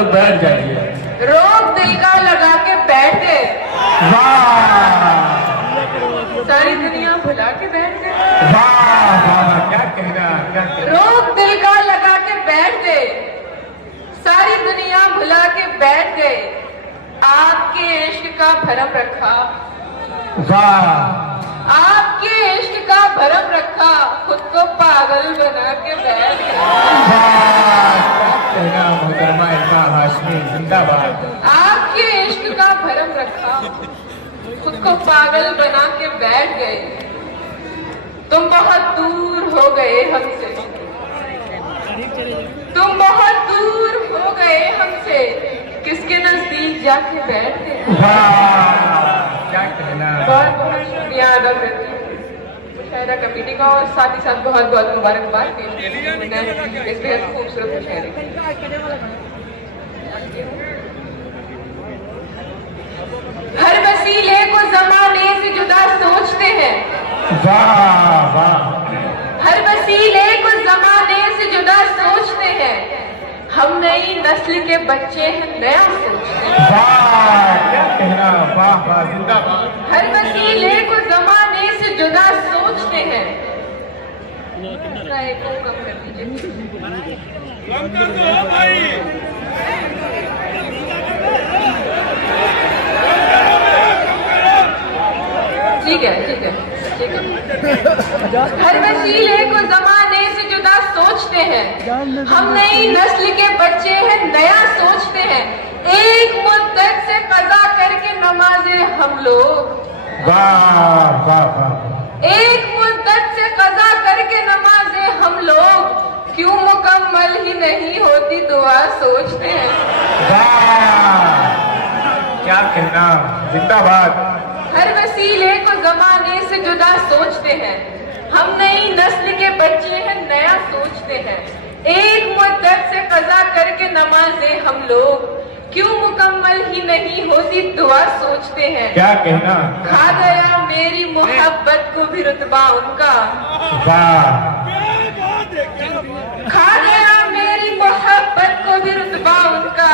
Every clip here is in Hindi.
लोग बैठ जाइए। रोग दिल का लगा के बैठ गए, वाह सारी दुनिया भुला के बैठ गए। वाह वाह, क्या कहना, क्या कहना। रोग दिल का लगा के बैठ गए, सारी दुनिया भुला के बैठ गए। आपके इश्क का भरम रखा, वाह आपके इश्क का भरम रखा, खुद को पागल बना के बैठ गए। वाह, क्या कहना मोहतरमा इल्मा हाशमी, जिंदाबाद। आपके इश्क का भरम रखा, खुद को पागल बना के बैठ गए। तुम बहुत दूर हो गए हमसे, तुम बहुत दूर हो गए हमसे, किसके नजदीक जाके बैठ गए। वाह, क्या कहना। बहुत बहुत शुक्रिया अदा करती हूँ मुशायरा कमेटी का, और साथ ही साथ बहुत बहुत मुबारकबाद इस बेहद खूबसूरत मुशायरे। हर वसीले को जमाने से जुदा सोचते हैं, वाह वाह, हर वसीले को जमाने से जुदा सोचते हैं। हम नई नस्ल के बच्चे हैं, नया सोचते हैं। वाह, क्या कहना, वाह वाह, जिंदाबाद। हर वसीले को जमाने से जुदा सोचते हैं। कम कर दीजिए, कम कर दो भाई। ठीक है ठीक है ठीक है। हर वसीले को जमाने से जुदा सोचते हैं, हम नई नस्ल के बच्चे हैं, नया सोचते हैं। एक मुद्दत से कज़ा करके नमाजे हम लोग, वाह वाह वाह, एक मुद्दत से कज़ा करके नमाजे हम लोग, क्यों मुकम्मल ही नहीं होती दुआ सोचते हैं। वाह, क्या कहना, जिंदाबाद। हर वसीले को जमाने से जुदा सोचते हैं, हम नई नस्ल के बच्चे हैं, नया सोचते हैं। एक मुद्दत से कज़ा करके नमाजे हम लोग, क्यों मुकम्मल ही नहीं होती दुआ सोचते हैं। क्या कहना, खा गया मेरी मोहब्बत को भी रुतबा उनका, वाह, खा गया मेरी मोहब्बत को भी रुतबा उनका।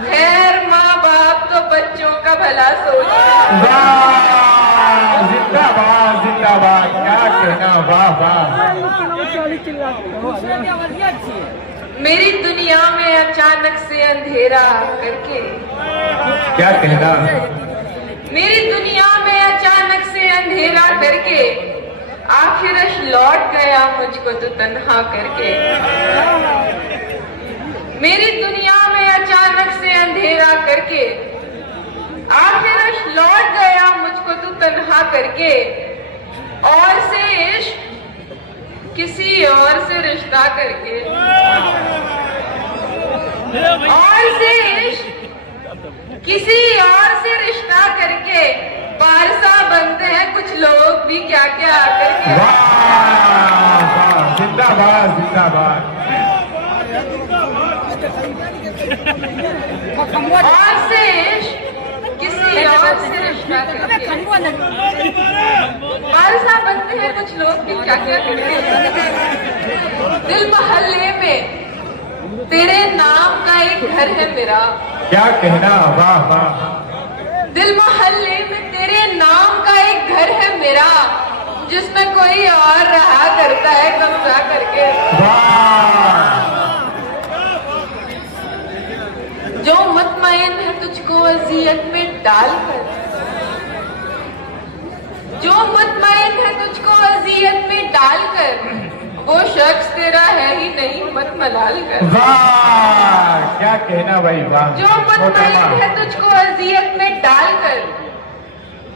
खैर माँ बाप तो बच्चों का भला सोचते हैं। वाह, जिंदाबाद जिंदाबाद, क्या कहना, वाह वाह। मेरी दुनिया में अचानक से अंधेरा करके, क्या कहना, मेरी दुनिया में अचानक से अंधेरा करके, आखिरश लौट गया मुझको तो तन्हा करके। मेरी दुनिया में अचानक से अंधेरा करके, आखिरश लौट गया मुझको तो तन्हा करके। और से इश्क किसी और से रिश्ता करके, और से इश्क किसी और से रिश्ता करके, पारसा बनते हैं कुछ लोग भी क्या क्या करके। वाह वाह, जिंदाबाद जिंदाबाद। और से इश्क किसी और से रिश्ता करके, पारसा बनते हैं कुछ लोग भी क्या क्या करके। दिल मोहल्ले में तेरे नाम का एक घर है मेरा, क्या कहना, वाह वाह। दिल मोहल्ले में तेरे नाम का एक घर है मेरा, जिसमें कोई और रहा करता है कब्जा करके। वाह, जो मुतमईन है तुझको अजियत में डालकर, जो मुतमईन है तुझको अजियत में डालकर, वो शख्स तेरा है ही नहीं मत मलाल कर। वाह, क्या कहना भाई, वाह। जो मुतमईन है तुझको अजियत में डालकर,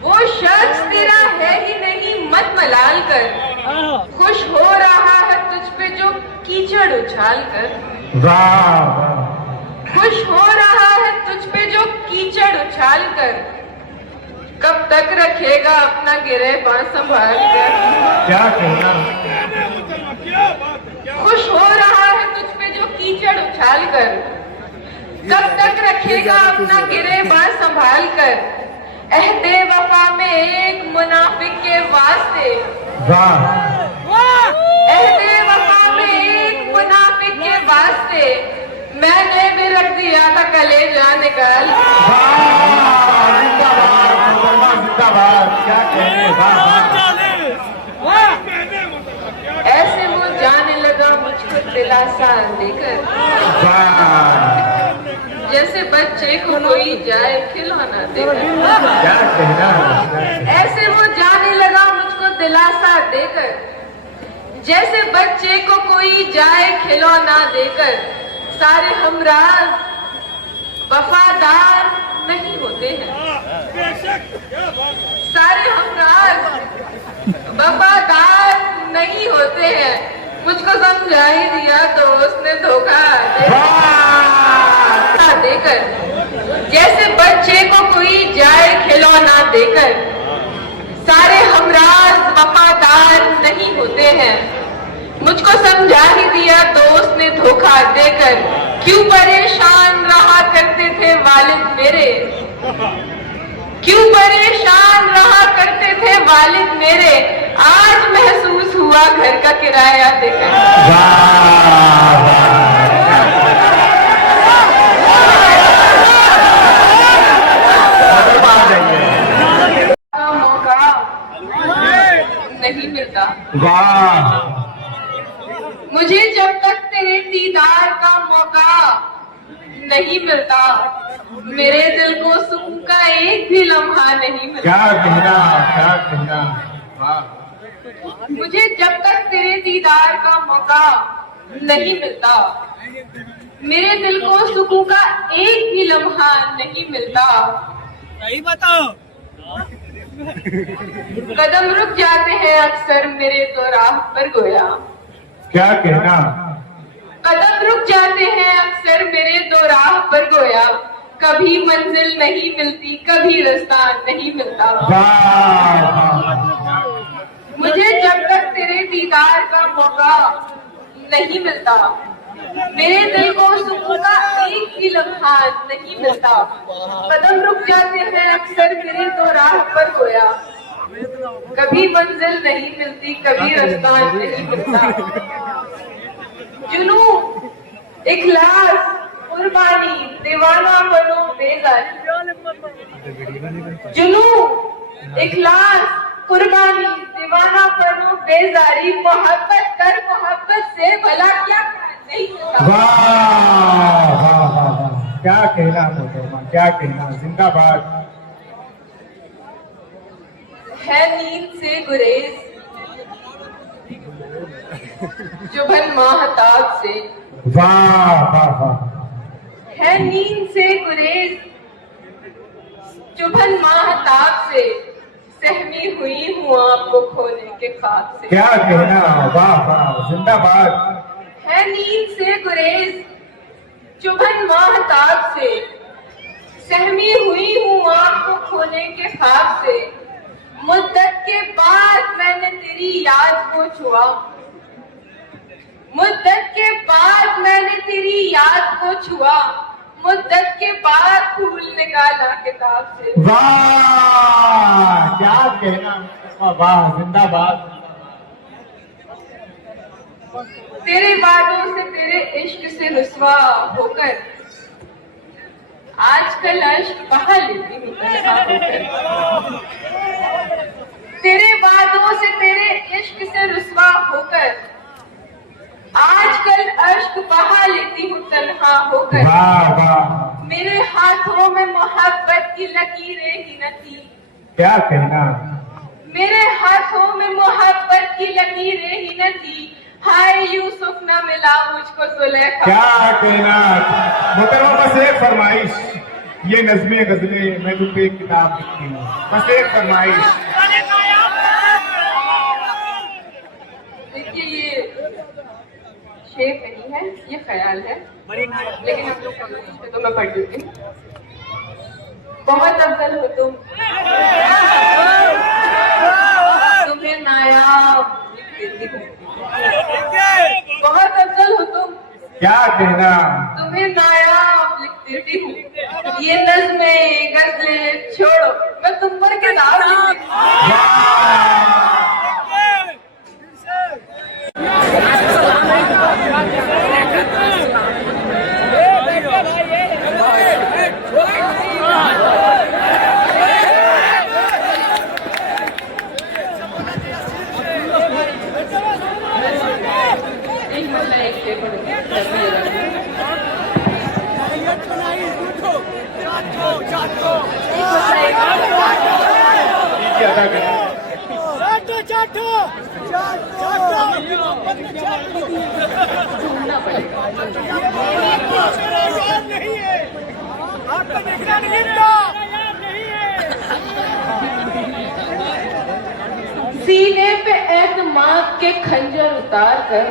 वो शख्स तेरा है ही नहीं मत मलाल कर। खुश हो रहा है तुझ पे जो कीचड़ उछाल कर, वाह वाह, खुश हो रहा है तुझ पे जो कीचड़ उछाल कर। कब तक रखेगा अपना गिरेबान संभाल कर। क्या कहना, खुश हो रहा है तुझ पे जो कीचड़ उछाल कर, कब तक रखेगा अपना गिरेबान संभाल कर। अहदे वफा में एक मुनाफिक के वास्ते, वाह, अहदे वफा में एक मुनाफिक के वास्ते, मैंने भी रख दिया था ख्याल। वाह जिंदाबाद मोहतरमा जिंदाबाद। क्या कहने, वाह वाह। ऐसे वो जाने लगा मुझको दिलासा देकर, वाह जैसे बच्चे को कोई जाए खिलौना देकर। क्या कहना। ऐसे वो जाने लगा मुझको दिलासा देकर, जैसे बच्चे को कोई जाए खिलौना देकर। सारे हमराज वफादार नहीं होते हैं, सारे हमराज वफादार नहीं होते हैं। मुझको समझा ही दिया तो उसने धोखा देकर, जैसे बच्चे को कोई जाए खिलौना देकर। सारे हमराज वफादार नहीं होते हैं, मुझको समझा ही दिया तो उसने धोखा देकर। क्यों परेशान रहा करते थे वालिद मेरे, क्यों परेशान रहा करते थे वालिद मेरे। आज महसूस हुआ घर का किराया देकर। मौका नहीं मिलता, वाह मुझे जब तक तेरे दीदार का मौका नहीं मिलता, मेरे दिल को सुकून का एक भी लम्हा नहीं मिलता। क्या कहना, क्या कहना। वाह मुझे जब तक तेरे दीदार का मौका नहीं मिलता, मेरे दिल को सुकून का एक भी लम्हा नहीं मिलता। सही बताओ। कदम रुक जाते हैं अक्सर मेरे तो राह पर गोया, क्या कहना। कदम रुक जाते हैं अक्सर मेरे दो राह पर गोया। कभी मंजिल नहीं मिलती, कभी रास्ता नहीं मिलता। वाह मुझे जब तक तेरे दीदार का मौका नहीं मिलता, मेरे दिल को सुकून का एक भी लम्हा नहीं मिलता। कदम रुक जाते हैं अक्सर मेरे दो राह पर गोया। कभी मंजिल नहीं मिलती, कभी रास्ता नहीं मिलता। जुनून, इखलास, कुर्बानी, दीवाना बनो बेजारी। जुनून, इखलास, कुर्बानी, दीवाना बनो बेजारी। मोहब्बत कर, मोहब्बत से भला क्या नहीं होता। वाह वाह वाह। क्या कहना मोहतरमा, क्या कहना। जिंदाबाद। है नींद से गुरेज चुभन माहताब से। वाह वाह वाह। है नींद से गुरेज चुभन माहताब से। सहमी हुई हूँ आपको खोने के ख्वाब से। क्या कहना। वाह वाह। जिंदाबाद। है नींद से गुरेज चुभन माहताब से। सहमी हुई हूँ आपको खोने के ख्वाब से। मुद्दत के बाद मैंने तेरी याद को छुआ, मुद्दत के बाद मैंने तेरी याद को छुआ। मुद्दत के बाद फूल निकाला किताब से। वाह क्या कहना। वाह जिंदाबाद। तेरे वादों से, तेरे इश्क से रुस्वा होकर आजकल अश्क बहा लेती हूँ तन्हा होकर। तेरे वादों से, तेरे इश्क से रुस्वा होकर आजकल अश्क बहा लेती हूँ तन्हा होकर। वाह वाह। मेरे हाथों में मोहब्बत की लकीरें ही न थी। क्या कहना। मेरे हाथों में मोहब्बत की लकीरें ही न थी। हाय यूसुफ न मिला मुझको जुलेखा। क्या कहना। मोहतरमा बस एक फरमाइश, ये नज़्में गज़लें मैं तुम पे एक किताब लिखती हूँ, बस एक फरमाइश। देखिए ये शेर नहीं है, ये ख्याल है, लेकिन हम लोग को तो मैं पढ़ देती हूँ। बहुत अफजल हो तुम, तुम्हें नायाब लिख देती हूँ। बहुत अफजल हो तुम, क्या कहना। तुम्हें नायाब लिख देती हूँ। ये नज़्में गज़लें छोड़ो, मैं तुम पर किताब लिख देती हूँ। चाटो चाटो ढूंढना पड़ेगा। नहीं है, आपको देखना नहीं था। सीने पे एतमाद के खंजर उतार कर,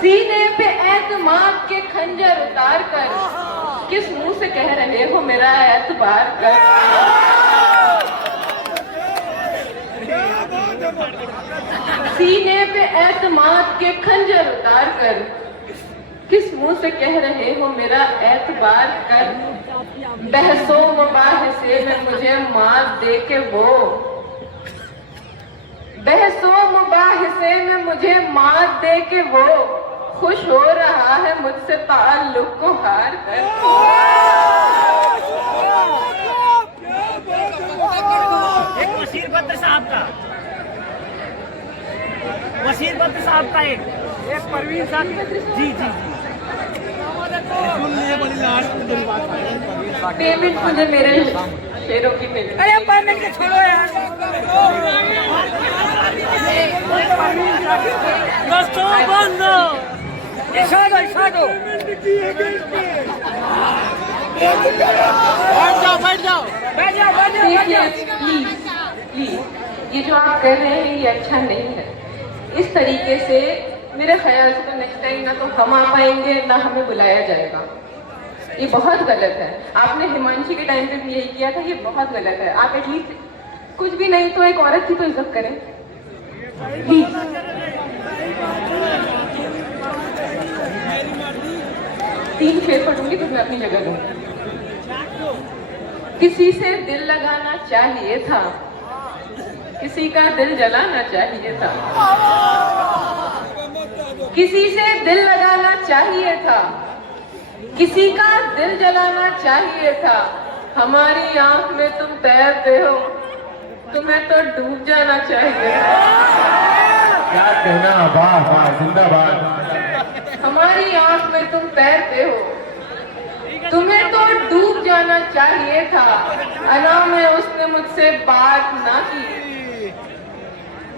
सीने पे एतमाद के खंजर उतार कर, किस मुंह से कह रहे हो मेरा एतबार कर। सीने पे एतमाद के खंजर उतार कर, किस मुंह से कह रहे हो मेरा एतबार कर। बहसो मुबाहिसे में मुझे मात दे के वो, बहसो मुबाहिसे में मुझे मात दे के वो, खुश हो रहा है मुझसे ताल्लुक को हार कर। एक वसीर बद्र साहब का, वसीर बद्र साहब का एक परवीन साहब। जी जी जी, पेमेंट मुझे मेरे शेरों की मिली। अरे पेमेंट के छोड़ो यार दोस्तों, बंद इशारो बैठ जाओ। देखिए प्लीज प्लीज, ये जो आप कर रहे हैं ये अच्छा नहीं है। इस तरीके से मेरे ख्याल से तो नेक्स्ट टाइम ना तो हम आ पाएंगे ना हमें बुलाया जाएगा। ये बहुत गलत है। आपने हिमांशी के टाइम पे भी यही किया था, ये बहुत गलत है। आप एटलीस्ट कुछ भी नहीं तो एक औरत की तो इज्जत करें प्लीज। तीन फेर पढ़ूंगी तो मैं अपनी जगह दूंगी। किसी से दिल लगाना चाहिए था, किसी का दिल जलाना चाहिए था, किसी से दिल लगाना चाहिए था, किसी का दिल जलाना चाहिए था। हमारी आंख में तुम तैरते हो, तुम्हें तो डूब जाना चाहिए। क्या कहना, वाह वाह, जिंदाबाद। हमारी आंख में तुम तैरते हो, तुम्हें तो डूब जाना चाहिए था। अना में उसने मुझसे बात ना की,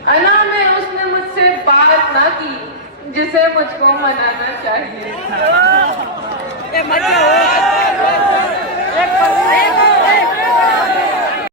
अना में उसने मुझसे बात ना की, जिसे मुझको मनाना चाहिए था।